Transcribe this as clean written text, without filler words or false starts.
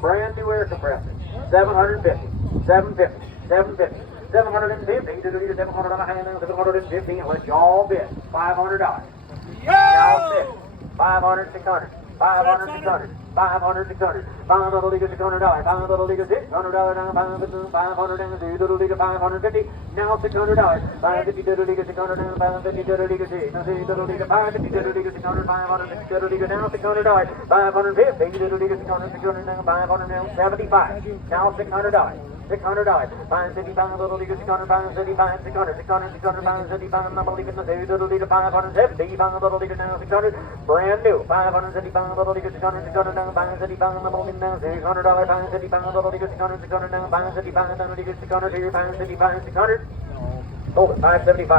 Brand new air compressor. 750, 750, 750, 750, 700 on a hand, 750, and let y'all bid. $500. Y'all bid. 500, 600, 500, 600, 500, 600, $600, $600 down, 500 down, 550, now $600, 550, 600 down, 550, 600, now 550, 600, 550, now $600, 550, 600 down, 500 down, 75, now $600. $600, 550, 600, 550, 600, 600, 600, 550, I'm believing the 570, now 600, brand new, 570, 600, 600, now 570, I'm believing now $600, 550, 600, 600, now 550, 600, 600, 550, 600, over 575.